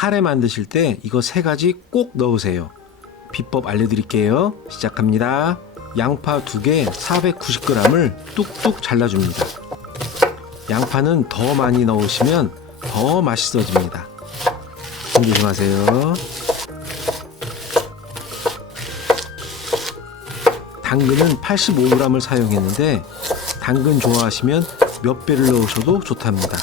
카레 만드실 때 이거 3가지 꼭 넣으세요. 비법 알려드릴게요. 시작합니다. 양파 2개 490g을 뚝뚝 잘라줍니다. 양파는 더 많이 넣으시면 더 맛있어집니다. 조심하세요. 당근은 85g을 사용했는데 당근 좋아하시면 몇 배를 넣으셔도 좋답니다.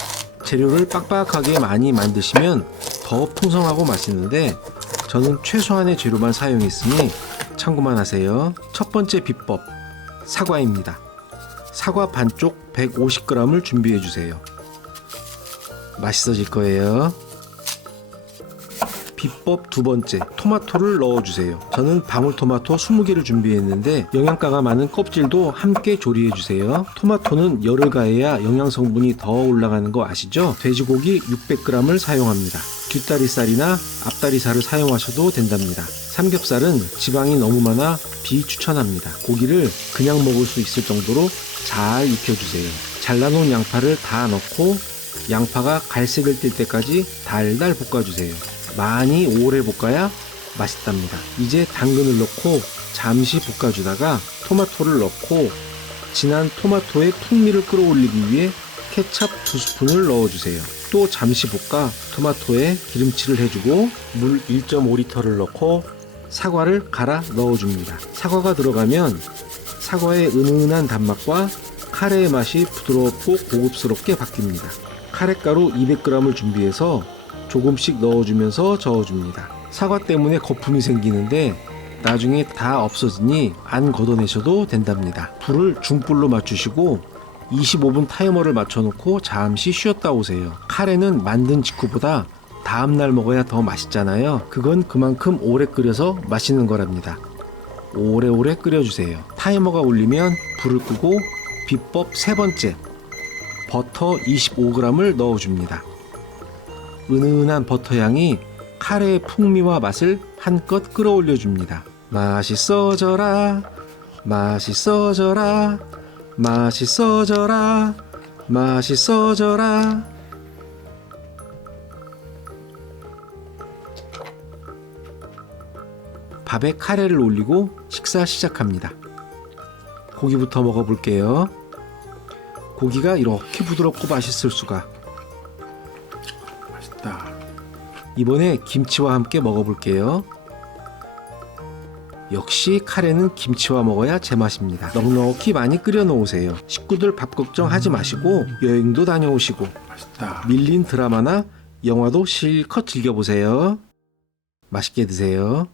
재료를 빡빡하게 많이 만드시면 더 풍성하고 맛있는데 저는 최소한의 재료만 사용했으니 참고만 하세요. 첫 번째 비법, 사과입니다. 사과 반쪽 150g을 준비해 주세요. 맛있어질 거예요. 비법 두 번째, 토마토를 넣어주세요. 저는 방울토마토 20개를 준비했는데 영양가가 많은 껍질도 함께 조리해주세요. 토마토는 열을 가해야 영양성분이 더 올라가는 거 아시죠? 돼지고기 600g을 사용합니다. 뒷다리살이나 앞다리살을 사용하셔도 된답니다. 삼겹살은 지방이 너무 많아 비추천합니다. 고기를 그냥 먹을 수 있을 정도로 잘 익혀주세요. 잘라놓은 양파를 다 넣고 양파가 갈색을 띨 때까지 달달 볶아주세요. 많이 오래 볶아야 맛있답니다. 이제 당근을 넣고 잠시 볶아주다가 토마토를 넣고 진한 토마토의 풍미를 끌어올리기 위해 케첩 2스푼을 넣어주세요. 또 잠시 볶아 토마토에 기름칠을 해주고 물 1.5리터를 넣고 사과를 갈아 넣어줍니다. 사과가 들어가면 사과의 은은한 단맛과 카레의 맛이 부드럽고 고급스럽게 바뀝니다. 카레가루 200g을 준비해서 조금씩 넣어주면서 저어줍니다. 사과 때문에 거품이 생기는데 나중에 다 없어지니 안 걷어내셔도 된답니다. 불을 중불로 맞추시고 25분 타이머를 맞춰놓고 잠시 쉬었다 오세요. 카레는 만든 직후보다 다음날 먹어야 더 맛있잖아요. 그건 그만큼 오래 끓여서 맛있는 거랍니다. 오래오래 끓여주세요. 타이머가 울리면 불을 끄고 비법 세 번째, 버터 25g을 넣어줍니다. 은은한 버터 향이 카레의 풍미와 맛을 한껏 끌어올려줍니다. 맛있어져라, 맛있어져라, 맛있어져라, 맛있어져라. 밥에 카레를 올리고 식사 시작합니다. 고기부터 먹어볼게요. 고기가 이렇게 부드럽고 맛있을 수가. 맛있다. 이번에 김치와 함께 먹어볼게요. 역시 카레는 김치와 먹어야 제맛입니다. 넉넉히 많이 끓여 놓으세요. 식구들 밥 걱정하지 마시고 여행도 다녀오시고 맛있다. 밀린 드라마나 영화도 실컷 즐겨보세요. 맛있게 드세요.